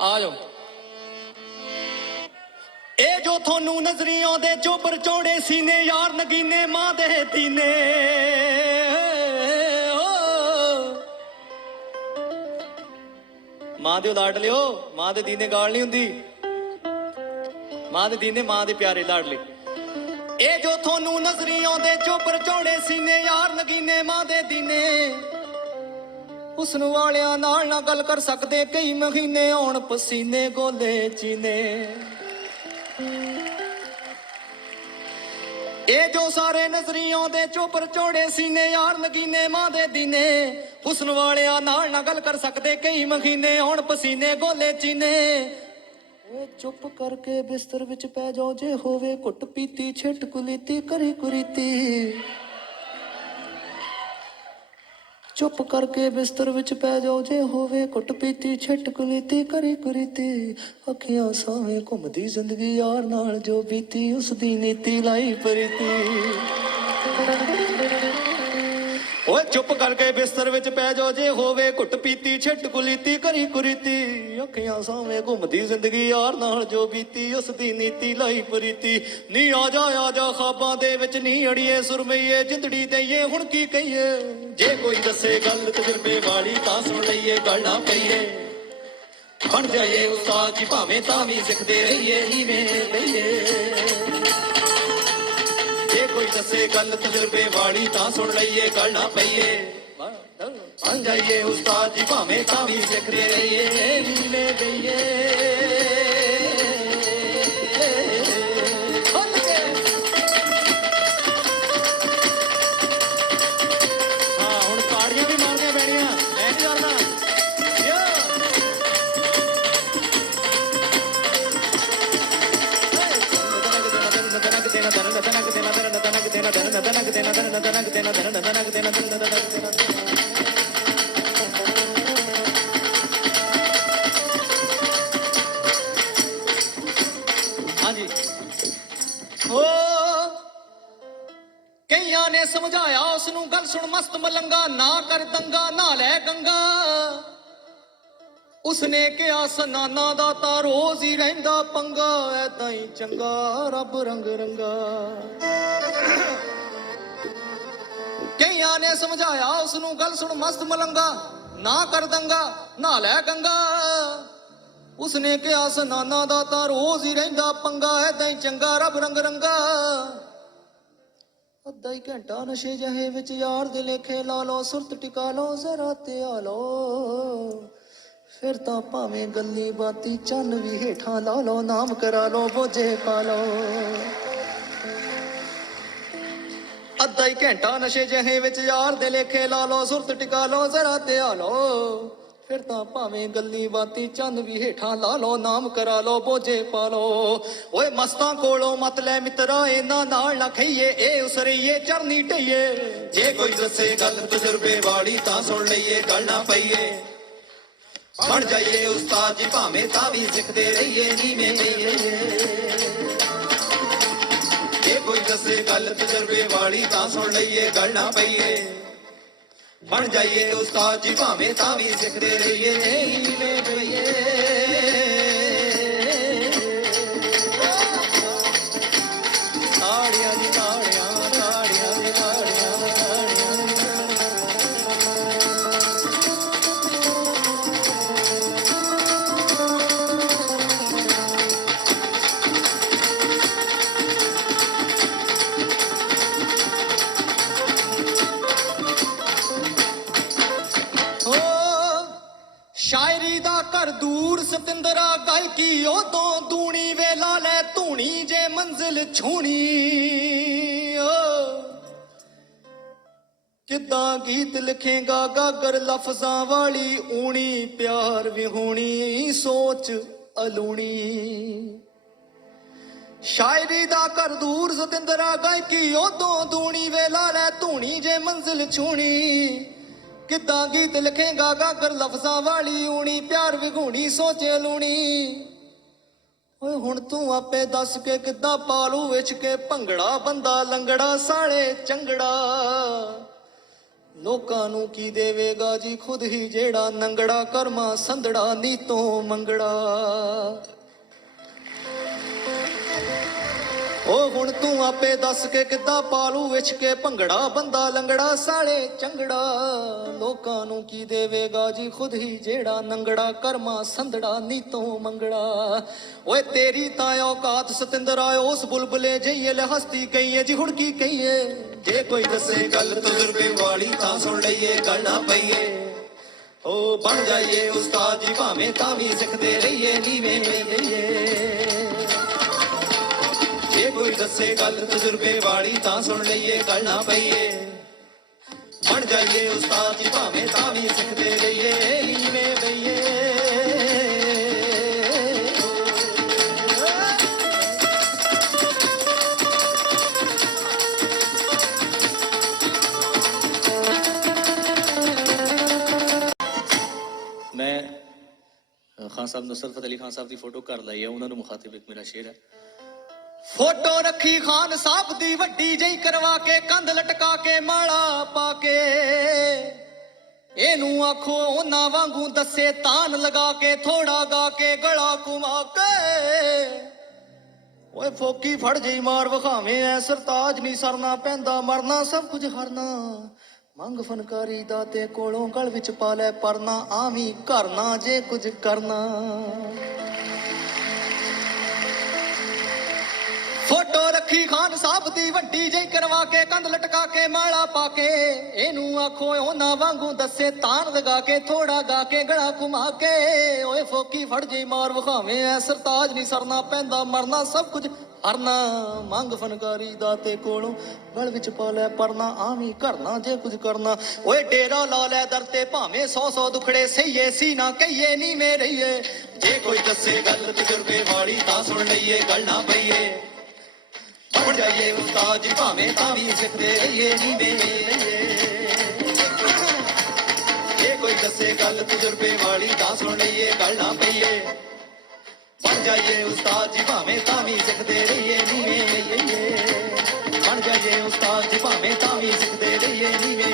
ਆ ਜਾਓ। ਇਹ ਜੋ ਤੁਹਾਨੂੰ ਨਜ਼ਰੀ ਆਉਂਦੇ ਚੋਬਰ ਚੌੜੇ ਸੀਨੇ, ਯਾਰ ਨਗੀਨੇ, ਮਾਂ ਦੇ ਤੀਨੇ। ਮਾਂ ਦੇ ਲਾਡ ਲਿਓ, ਮਾਂ ਦੇ ਦੀਨੇ ਗਾਲ ਨਹੀਂ ਹੁੰਦੀ। ਮਾਂ ਦੇ ਦੀਨੇ, ਮਾਂ ਦੇ ਪਿਆਰੇ ਲਾਡਲੇ ਇਹ ਜੋ ਤੁਹਾਨੂੰ ਨਜ਼ਰੀ ਆਉਂਦੇ ਚੋਬਰ ਚੌੜੇ ਸੀਨੇ, ਯਾਰ ਨਗੀਨੇ, ਮਾਂ ਦੇ ਦੀਨੇ ਹੁਸਨ ਵਾਲਿਆਂ ਨਾਲ ਨਾ ਗੱਲ ਕਰ ਸਕਦੇ, ਕਈ ਮਹੀਨੇ ਆਉਣ ਪਸੀਨੇ ਗੋਲੇ ਚੀਨੇ। ਇਹ ਜੋ ਸਾਰੇ ਨਜ਼ਰੀ ਆਉਂਦੇ ਚੋਬਰ ਚੌੜੇ ਸੀਨੇ, ਯਾਰ ਨਗੀਨੇ ਮਾਂ ਦੇ ਦੀਨੇ ਹੁਸਨ ਵਾਲਿਆਂ ਨਾਲ ਨਾ ਗੱਲ ਕਰ ਸਕਦੇ, ਕਈ ਮਹੀਨੇ ਆਉਣ ਪਸੀਨੇ ਗੋਲੇ ਚੀਨੇ। ਓਏ ਚੁੱਪ ਕਰਕੇ ਬਿਸਤਰ ਵਿੱਚ ਪੈ ਜਾਓ, ਜੇ ਹੋਵੇ ਘੁੱਟ ਪੀਤੀ, ਛਿੱਟ ਕੁਲੀਤੀ, ਕਰੀ ਕੁਰੀਤੀ। ਚੁੱਪ ਕਰਕੇ ਬਿਸਤਰ ਵਿੱਚ ਪੈ ਜਾਓ, ਜੇ ਹੋਵੇ ਕੁੱਟ ਪੀਤੀ, ਛਿੱਟ ਕੁਲੀਤੀ ਕਰੀ ਕੁਰੀਤੀ। ਅੱਖੀਆਂ ਸਾਵੇਂ ਘੁੰਮਦੀ ਜ਼ਿੰਦਗੀ, ਯਾਰ ਨਾਲ ਜੋ ਬੀਤੀ ਉਸ ਦੀ ਨੀਤੀ ਲਾਈ ਪਰੀਤੀ। ਚੁੱਪ ਕਰਕੇ ਬਿਸਤਰ ਵਿੱਚ ਪੈ ਜਾਓ, ਜੇ ਹੋਵੇ ਘੁੱਟ ਪੀਤੀ, ਛਿੱਟ ਕੁਲੀਤੀ ਕਰੀ ਕੁਰੀਤੀ। ਅੱਖੀਆਂ ਸਾਵੇਂ ਘੁੰਮਦੀ ਜ਼ਿੰਦਗੀ, ਯਾਰ ਨਾਲ ਜੋ ਬੀਤੀ, ਉਸ ਦੀ ਨੀਤੀ ਲਾਈ ਪਰੀਤੀ। ਨੀ ਆ ਜਾ ਆ ਜਾ, ਖਾਬਾਂ ਦੇ ਵਿੱਚ ਨੀ ਅੜੀਏ, ਸੁਰਮਈਏ ਜਿੰਦੜੀ ਦਈਏ, ਹੁਣ ਕੀ ਕਹੀਏ? ਜੇ ਕੋਈ ਦੱਸੇ ਗੱਲ ਤਜਰਬੇ ਵਾਲੀ, ਤਾਂ ਸੁਣ ਲਈਏ, ਗੱਲਾਂ ਪਈਏ ਬਣ ਜਾਈਏ ਉਸਤਾਦ ਜੀ, ਭਾਵੇਂ ਤਾਂ ਵੀ ਸਿੱਖਦੇ ਰਹੀਏ, ਨੀਵੇਂ ਲਈਏ। ਕੋਈ ਦੱਸੇ ਗੱਲ ਤਜਰਬੇ ਵਾਲੀ ਤਾਂ ਸੁਣ ਲਈਏ, ਗੱਲ ਨਾ ਪਈਏ। ਬਣ ਜਾਈਏ ਉਸਤਾਦ ਜੀ, ਭਾਵੇਂ ਤਾਂ ਵੀ ਸਿੱਖਦੇ ਰਹੀਏ, ਨੀਵੇਂ ਲਈਏ ਹਾਂਜੀ। ਓ, ਕਈਆਂ ਨੇ ਸਮਝਾਇਆ ਉਸ ਨੂੰ ਗੱਲ ਸੁਣ ਮਸਤ ਮਲੰਗਾ, ਨਾ ਕਰ ਦੰਗਾ, ਨਾ ਲੈ ਗੰਗਾ। ਉਸਨੇ ਕਿਹਾ, ਸਨਾਨਾ ਦਾ ਤਾਂ ਰੋਜ਼ ਹੀ ਰਹਿੰਦਾ ਪੰਗਾ, ਐਦਾਂ ਹੀ ਚੰਗਾ, ਰੱਬ ਰੰਗ ਰੰਗਾ। ਕਈਆਂ ਨੇ ਸਮਝਾਇਆ ਉਸ ਨੂੰ ਗੱਲ ਸੁਣ, ਮਸਤ ਮਲੰਗਾ, ਨਾ ਕਰ ਦੰਗਾ, ਨਾ ਲੈ ਗੰਗਾ। ਉਸਨੇ ਕਿਹਾ, ਸਨਾਨਾ ਦਾ ਤਾਂ ਰੋਜ਼ ਹੀ ਰਹਿੰਦਾ ਪੰਗਾ ਐਦਾਂ ਹੀ ਚੰਗਾ ਰੱਬ ਰੰਗ ਰੰਗਾ ਅੱਧਾ ਹੀ ਘੰਟਾ ਨਸ਼ੇ ਜਹੇ ਵਿੱਚ ਯਾਰ ਦੇ ਲੇਖੇ ਲਾ ਲਓ, ਸੁਰਤ ਟਿਕਾ ਲਓ, ਜ਼ਰਾ ਤੇ ਆ ਲਓ। ਫਿਰ ਤਾਂ ਭਾਵੇਂ ਗੱਲੀ ਬਾਤੀ ਚੰਨ ਵੀ ਹੇਠਾਂ ਲਾ ਲਓ, ਨਾਮ ਕਰਾ ਲਓ, ਬੋਝੇ ਪਾ ਲਓ। ਅੱਧਾ ਹੀ ਘੰਟਾ ਨਸ਼ੇ ਜਹੇ ਵਿੱਚ ਯਾਰ ਦੇ ਲੇਖੇ ਲਾ ਲਓ, ਸੁਰਤ ਟਿਕਾ ਲਓ, ਜ਼ਰਾ ਧਿਆ ਲਓ। ਫਿਰ ਤਾਂ ਭਾਵੇਂ ਗੱਲੀ ਬਾਤੀ ਚੰਨ ਵੀ ਹੇਠਾਂ ਲਾ ਲਓ, ਨਾਮ ਕਰਾ ਲਓ, ਬੋਝੇ ਪਾ ਲਓ। ਓਏ ਮਸਤਾਂ ਕੋਲੋਂ ਮਤ ਲੈ ਮਿੱਤਰਾ, ਇਹਨਾਂ ਨਾਲ ਨਾ ਖਈਏ, ਇਹ ਉਸਰੀਏ, ਚਰਨੀ ਢਈਏ। ਜੇ ਕੋਈ ਦੱਸੇ ਗੱਲ ਤਜਰਬੇ ਵਾਲੀ, ਤਾਂ ਸੁਣ ਲਈਏ, ਗੱਲ ਨਾ ਪਈਏ। ਬਣ ਜਾਈਏ ਉਸਤਾਦ ਜੀ, ਭਾਵੇਂ ਤਾਂ ਵੀ ਸਿੱਖਦੇ ਰਹੀਏ, ਨੀਵੇਂ ਲਈਏ ਜੇ ਤਜਰਬੇ ਵਾਲੀ ਤਾਂ ਸੁਣ ਲਈਏ ਗੱਲ ਨਾ ਪਈਏ। ਬਣ ਜਾਈਏ ਉਸਤਾਦ ਜੀ, ਭਾਵੇਂ ਤਾਂ ਵੀ ਸਿੱਖਦੇ ਰਹੀਏ। ਨੀਵੇਂ ਲਈਏ ਸ਼ਾਇਰੀ ਦੂਰ ਸਤਿੰਦਰਾ ਗਾਇਕੀ ਉਦੋਂ ਦੂਣੀ ਵੇਲਾ ਲੈ ਧੂਣੀ ਜੇ ਮੰਜ਼ਿਲ ਛੂਣੀ। ਕਿਦਾਂ ਗੀਤ ਲਿਖੇਗਾ ਗਾਗਰ ਲਫ਼ਜ਼ਾਂ ਵਾਲੀ ਊਣੀ, ਪਿਆਰ ਵਿਹੂਣੀ, ਸੋਚ ਅਲੂਣੀ। ਸ਼ਾਇਰੀ ਦਾ ਕਰ ਦੂਰ ਸਤਿੰਦਰਾ ਗਾਇਕੀ ਉਦੋਂ ਦੂਣੀ ਵੇਲਾ ਲੈ ਧੂਣੀ ਜੇ ਮੰਜ਼ਿਲ ਛੂਣੀ। ਕਿੱਦਾਂ ਗੀਤ ਲਿਖੇਗਾ ਗਾਗਰ ਲਫ਼ਜ਼ਾਂ ਵਾਲੀ, ਊਣੀ ਪਿਆਰ ਵਿਗੂਣੀ ਸੋਚੇ ਲੂਣੀ। ਓਏ ਹੁਣ ਤੂੰ ਆਪੇ ਦੱਸ ਕੇ ਕਿੱਦਾਂ ਪਾਲੂ ਵਿੱਚ ਕੇ ਭੰਗੜਾ ਬੰਦਾ ਲੰਗੜਾ ਸਾਲੇ ਚੰਗੜਾ। ਲੋਕਾਂ ਨੂੰ ਕੀ ਦੇਵੇਗਾ ਜੀ ਖੁਦ ਹੀ ਜਿਹੜਾ ਨੰਗੜਾ ਕਰਮਾ ਸੰਧੜਾ ਨੀਤੋਂ ਮੰਗੜਾ। ਉਹ ਹੁਣ ਤੂੰ ਆਪੇ ਦੱਸ ਕੇ ਕਿੱਦਾਂ ਪਾਲੂ ਵਿਛ ਕੇ ਭੰਗੜਾ? ਬੰਦਾ ਲੰਗੜਾ, ਸਾਲੇ ਚੰਗੜਾ। ਲੋਕਾਂ ਨੂੰ ਕੀ ਦੇਵੇਗਾ ਜੀ? ਖੁਦ ਹੀ ਜਿਹੜਾ ਨੰਗੜਾ, ਕਰਮਾ ਸੰਧੜਾ, ਨੀਤੋਂ ਮੰਗੜਾ। ਓਏ ਤੇਰੀ ਤਾਂ ਔਕਾਤ ਸਤਿੰਦਰ ਉਸ ਬੁਲਬੁਲੇ ਜਈਏ ਲੈ ਹਸਤੀ ਕਹੀਏ ਜੀ, ਹੁਣ ਕੀ ਕਹੀਏ? ਜੇ ਕੋਈ ਦੱਸੇ ਗੱਲ ਤਜਰਬੇ ਵਾਲੀ ਤਾਂ ਸੁਣ ਲਈਏ, ਗੱਲ ਨਾ ਪਈਏ। ਓ ਬਣ ਜਾਈਏ ਉਸਤਾਦ ਜੀ, ਭਾਵੇਂ ਤਾਂ ਵੀ ਸਿੱਖਦੇ ਰਹੀਏ, ਨੀਵੇਂ ਰਹੀਏ ਜੇ ਕੋਈ ਦੱਸੇ ਗੱਲ, ਤਜਰਬੇ ਵਾਲੀ ਤਾਂ ਸੁਣ ਲਈਏ, ਗੱਲ ਨਾ ਪਈਏ। ਬਣ ਜਾਈਏ ਉਸਤਾਦ ਜੀ, ਭਾਵੇਂ ਤਾਂ ਵੀ ਸਿੱਖਦੇ ਰਹੀਏ ਨੀਵੇਂ ਰਹੀਏ ਮੈਂ ਖਾਨ ਸਾਹਿਬ ਨੁਸਰਤ ਅਲੀ ਖਾਨ ਸਾਹਿਬ ਦੀ ਫੋਟੋ ਘਰ ਲਾਈ ਆ, ਉਹਨਾਂ ਨੂੰ ਮੁਖਾਤਿਬ ਇੱਕ ਮੇਰਾ ਸ਼ੇਰ ਹੈ। ਫੋਟੋ ਰੱਖੀ ਖਾਨ ਸਾਹਿਬ ਦੀ ਵੱਡੀ ਜਈ ਕਰਵਾ ਕੇ, ਕੰਧ ਲਟਕਾ ਕੇ, ਮਾਲਾ ਪਾ ਕੇ। ਇਹਨੂੰ ਆਖੋ, ਉਹਨਾਂ ਵਾਂਗੂ ਦੱਸੇ ਤਾਨ ਲਗਾ ਕੇ, ਥੋੜਾ ਗਾ ਕੇ, ਗਲਾ ਕੁਮਾ ਕੇ। ਓਏ ਫੋਕੀ ਫੜ ਜਈ ਮਾਰ, ਵਿਖਾਵੇਂ ਐ ਸਰਤਾਜ ਨਹੀਂ ਸਰਨਾ ਪੈਂਦਾ, ਮਰਨਾ ਸਭ ਕੁਝ ਹਰਨਾ। ਮੰਗ ਫਨਕਾਰੀ ਦਾ ਤੇ ਕੋਲੋਂ ਗਲ ਵਿੱਚ ਪਾ ਲੈ ਪਰਨਾ, ਆਵੀਂ ਕਰਨਾ ਜੇ ਕੁਝ ਕਰਨਾ। ਰੱਖੀ ਖਾਨ ਸਾਹਿਬ ਦੀ ਵੱਡੀ ਜਿਹੀ ਕਰਵਾ ਕੇ, ਕੰਧ ਲਟਕਾ ਕੇ, ਮਾਲਾ ਪਾ ਕੇ। ਇਹਨੂੰ ਆਖੋ ਉਹਨਾਂ ਵਾਂਗੂ ਦੱਸੇ, ਤਾਨ ਲਗਾ ਕੇ, ਥੋੜਾ ਗਾ ਕੇ, ਗਲਾ ਘੁਮਾ ਕੇ। ਓਏ ਫੋਕੀ ਫੜ ਜੇ ਮਾਰ ਵਿਖਾਵੇਂ, ਐ ਸਰਤਾਜ ਨਹੀਂ ਸਰਨਾ ਪੈਂਦਾ, ਮਰਨਾ ਸਭ ਕੁਝ ਹਰਨਾ। ਮੰਗ ਫਨਕਾਰੀ ਦਾ ਤੇ ਕੋਲੋਂ ਗਲ ਵਿੱਚ ਪਾ ਲੈ, ਪਰਨਾ ਆਵੀਂ ਕਰਨਾ ਜੇ ਕੁਝ ਕਰਨਾ। ਓਏ ਡੇਰਾ ਲਾ ਲੈ ਦਰ ਤੇ, ਭਾਵੇਂ ਸੌ ਸੌ ਦੁਖੜੇ ਸਹੀਏ ਸੀ ਨਾ ਕਹੀਏ ਨੀ ਮੇ ਜੇ ਕੋਈ ਦੱਸੇ ਗੱਲ ਤਜਰਬੇ ਵਾਲੀ ਤਾਂ ਸੁਣ ਲਈਏ, ਗੱਲ ਨਾ ਪਈਏ ਭੁੱਲ ਜਾਈਏ ਉਸਤਾਦ ਜੀ, ਭਾਵੇਂ ਤਾਂ ਵੀ ਸਿੱਖਦੇ ਰਹੀਏ ਨੀਵੇਂ। ਇਹ ਕੋਈ ਦੱਸੇ ਗੱਲ ਤਜਰਬੇ ਵਾਲੀ ਤਾਂ ਸੁਣ ਲਈਏ, ਗੱਲ ਨਾ ਪਈਏ। ਬਣ ਜਾਈਏ ਉਸਤਾਦ ਜੀ, ਭਾਵੇਂ ਤਾਂ ਵੀ ਸਿੱਖਦੇ ਰਹੀਏ ਨੀਵੇਂ। ਬਣ ਜਾਈਏ ਉਸਤਾਦ ਜੀ, ਭਾਵੇਂ ਤਾਂ ਵੀ ਸਿੱਖਦੇ ਰਹੀਏ ਨੀਵੇਂ।